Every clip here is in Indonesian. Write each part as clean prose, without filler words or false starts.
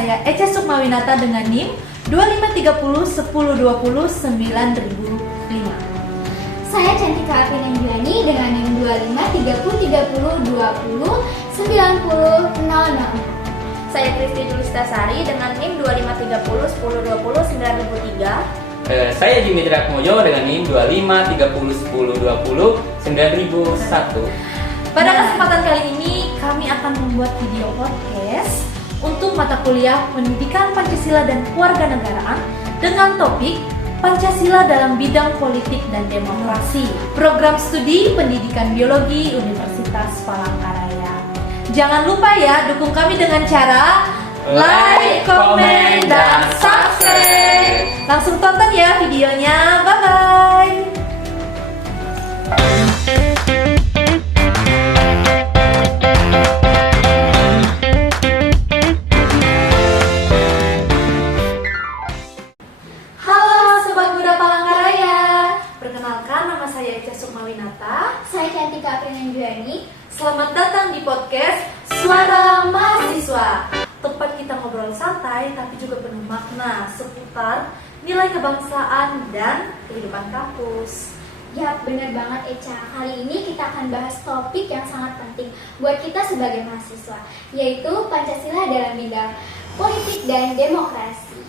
saya Echa Sukmawinata dengan NIM 253010209005. Saya Cantika Apinanjuani dengan NIM 253030209006. Saya Kristi Julistasari dengan NIM 253010209003. Saya Jimmy Drakmoyo dengan NIM 253010209001. Pada kesempatan kali ini kami akan membuat video podcast untuk mata kuliah Pendidikan Pancasila dan Kewarganegaraan dengan topik Pancasila dalam bidang politik dan demokrasi, program studi Pendidikan Biologi Universitas Palangkaraya. Jangan lupa ya, dukung kami dengan cara like, komen, dan subscribe. Langsung tonton ya videonya. Bye-bye. Halo Sobat Muda Palangkaraya. Perkenalkan, nama saya Echa Sukmawinata. Saya Cantika Apinanjuani. Selamat datang di podcast Suara Mahasiswa. Tempat kita ngobrol santai tapi juga penuh makna seputar nilai kebangsaan dan kehidupan kampus. Ya, benar banget Echa. Kali ini kita akan bahas topik yang sangat penting buat kita sebagai mahasiswa, yaitu Pancasila dalam bidang politik dan demokrasi.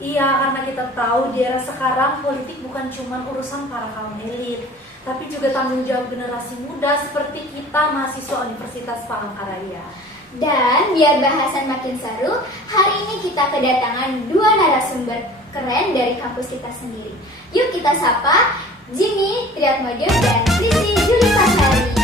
Iya, karena kita tahu di era sekarang politik bukan cuma urusan para kaum elit, tapi juga tanggung jawab generasi muda seperti kita mahasiswa Universitas Palangkaraya. Dan biar bahasan makin seru, hari ini kita kedatangan dua narasumber keren dari kampus kita sendiri. Yuk kita sapa Jimmy Triatmojo dan Kristi Julistasari.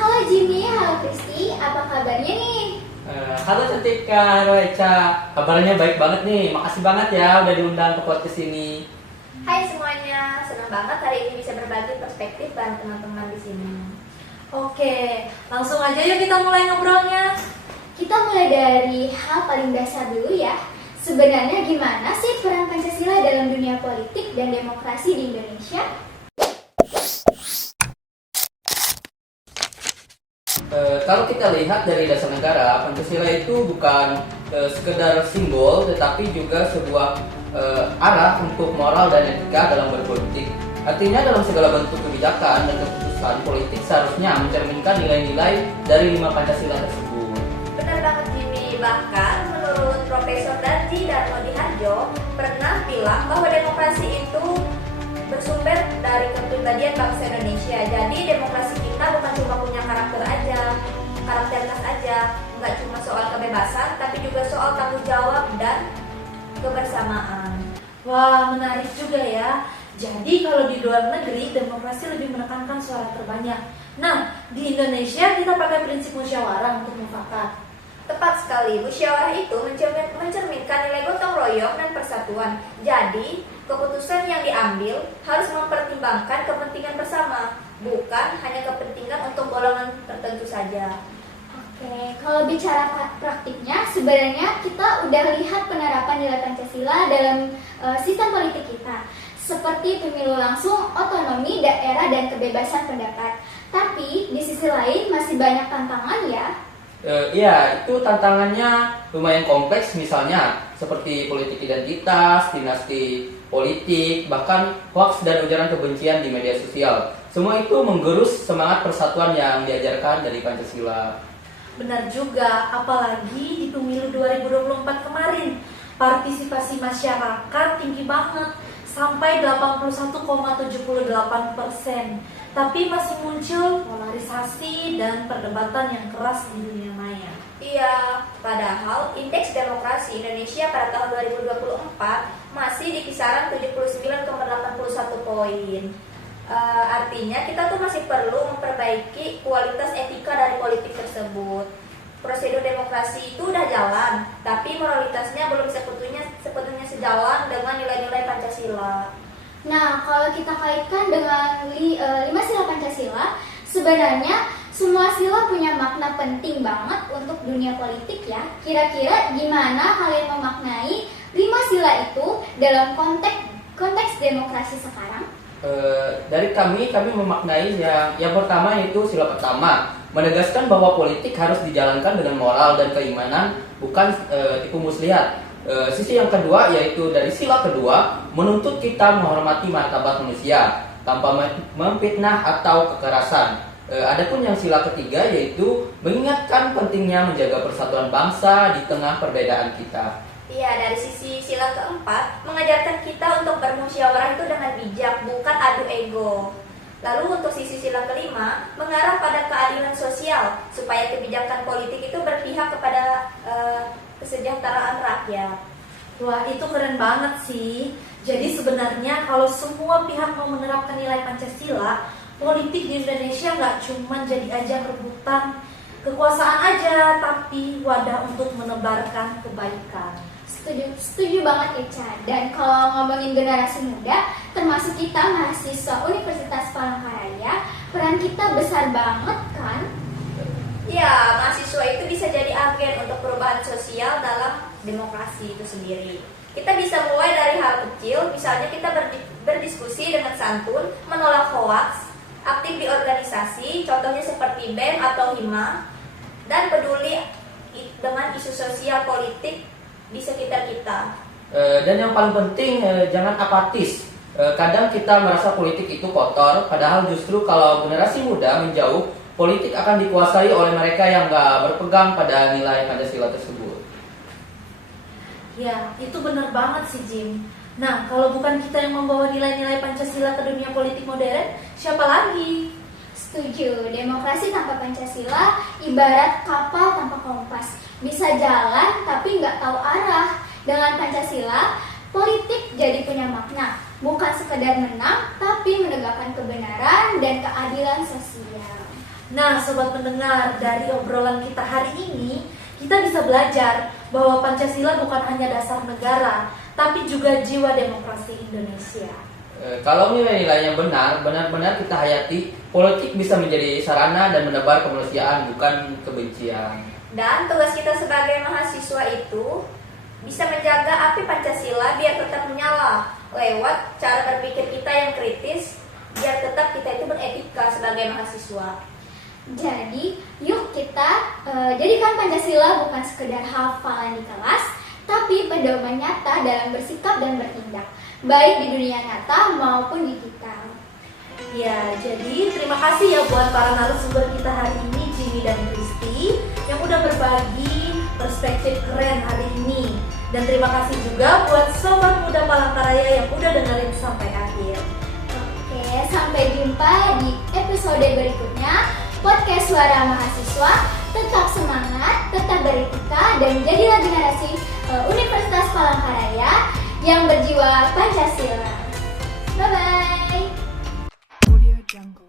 Halo Jimmy, halo Kristi, apa kabarnya nih? Halo Cantika, halo Echa. Kabarnya baik banget nih. Makasih banget ya udah diundang ke podcast ini. Hai semuanya, senang banget hari ini bisa berbagi perspektif bareng teman-teman di sini. Oke, langsung aja yuk kita mulai ngobrolnya. Kita mulai dari hal paling dasar dulu ya. Sebenarnya gimana sih peran Pancasila dalam dunia politik dan demokrasi di Indonesia? Kalau kita lihat dari dasar negara, Pancasila itu bukan sekedar simbol, tetapi juga sebuah arah untuk moral dan etika dalam berpolitik. Artinya dalam segala bentuk kebijakan dan keputusan politik seharusnya mencerminkan nilai-nilai dari 5 Pancasila tersebut. Benar banget Jimmy, bahkan menurut Profesor Darji Darmodiharjo pernah bilang bahwa demokrasi itu bersumber dari kepribadian bangsa Indonesia. Jadi demokrasi kita bukan cuma punya karakter khas aja, nggak cuma soal kebebasan, tapi juga soal tanggung jawab dan kebersamaan. Wah, menarik juga ya. Jadi kalau di luar negeri demokrasi lebih menekankan suara terbanyak. Nah, di Indonesia kita pakai prinsip musyawarah untuk mufakat. Tepat sekali, musyawarah itu mencerminkan nilai gotong royong dan persatuan. Jadi, keputusan yang diambil harus mempertimbangkan kepentingan bersama, bukan hanya kepentingan untuk golongan tertentu saja. Oke, kalau bicara praktiknya, sebenarnya kita udah lihat penerapan nilai Pancasila dalam sistem politik kita, seperti pemilu langsung, otonomi daerah, dan kebebasan pendapat. Tapi di sisi lain masih banyak tantangan ya. Iya, itu tantangannya lumayan kompleks, misalnya seperti politik identitas, dinasti politik, bahkan hoaks dan ujaran kebencian di media sosial. Semua itu menggerus semangat persatuan yang diajarkan dari Pancasila. Benar juga, apalagi di pemilu 2024 kemarin, partisipasi masyarakat tinggi banget, sampai 81,78%. Tapi masih muncul polarisasi dan perdebatan yang keras di dunia maya. Iya, padahal indeks demokrasi Indonesia pada tahun 2024 masih di kisaran 79,81 poin. Artinya kita tuh masih perlu memperbaiki kualitas etika dari politik tersebut. Prosedur demokrasi itu udah jalan, tapi moralitasnya belum sepenuhnya sejalan dengan nilai-nilai Pancasila. Nah, kalau kita kaitkan dengan 5 sila Pancasila, sebenarnya semua sila punya makna penting banget untuk dunia politik ya. Kira-kira gimana kalian memaknai 5 sila itu dalam konteks demokrasi sekarang? Dari kami memaknai yang pertama yaitu sila pertama, menegaskan bahwa politik harus dijalankan dengan moral dan keimanan, bukan tipu muslihat. Sisi yang kedua yaitu dari sila kedua, menuntut kita menghormati martabat manusia tanpa memfitnah atau kekerasan. Adapun yang sila ketiga yaitu mengingatkan pentingnya menjaga persatuan bangsa di tengah perbedaan kita. Iya, dari sisi sila keempat, mengajarkan kita untuk bermusyawarah itu dengan bijak, bukan adu ego. Lalu untuk sisi sila kelima, mengarah pada keadilan sosial, supaya kebijakan politik itu berpihak kepada kesejahteraan rakyat. Wah, itu keren banget sih. Jadi sebenarnya kalau semua pihak mau menerapkan nilai Pancasila, politik di Indonesia nggak cuma jadi ajang rebutan kekuasaan aja, tapi wadah untuk menebarkan kebaikan. Setuju banget Ica. Dan kalau ngomongin generasi muda, termasuk kita mahasiswa Universitas Palangkaraya, peran kita besar banget kan? Ya, mahasiswa itu bisa jadi agen untuk perubahan sosial dalam demokrasi itu sendiri. Kita bisa mulai dari hal kecil, misalnya kita berdiskusi dengan santun, menolak hoaks, aktif di organisasi, contohnya seperti BEM atau HIMA, dan peduli dengan isu sosial politik di sekitar kita. Dan yang paling penting, jangan apatis. Kadang kita merasa politik itu kotor, padahal justru kalau generasi muda menjauh, politik akan dikuasai oleh mereka yang nggak berpegang pada nilai Pancasila tersebut. Ya, itu benar banget sih Jim. Nah, kalau bukan kita yang membawa nilai-nilai Pancasila ke dunia politik modern, siapa lagi? Setuju, demokrasi tanpa Pancasila ibarat kapal tanpa kompas. Bisa jalan tapi nggak tahu arah. Dengan Pancasila, politik jadi punya makna. Bukan sekedar menang, tapi menegakkan kebenaran dan keadilan sosial. Nah, sobat pendengar, dari obrolan kita hari ini, kita bisa belajar bahwa Pancasila bukan hanya dasar negara, tapi juga jiwa demokrasi Indonesia. Kalau nilai-nilai yang benar-benar kita hayati, politik bisa menjadi sarana dan menebar kemanusiaan, bukan kebencian. Dan tugas kita sebagai mahasiswa itu bisa menjaga api Pancasila biar tetap menyala lewat cara berpikir kita yang kritis, biar tetap kita itu beretika sebagai mahasiswa. Jadi, yuk kita jadikan Pancasila bukan sekedar hafalan di kelas, tapi pedoman nyata dalam bersikap dan bertindak, baik di dunia nyata maupun di kita. Ya, jadi terima kasih ya buat para narasumber kita hari ini, Jimmy dan Kristi, yang udah berbagi perspektif keren hari ini. Dan terima kasih juga buat Sobat Muda Palangkaraya yang udah dengerin sampai akhir. Oke, sampai jumpa di episode berikutnya. Podcast Suara Mahasiswa, tetap semangat, tetap beretika, dan jadilah generasi Universitas Palangkaraya yang berjiwa Pancasila. Bye-bye. Audio Jungle.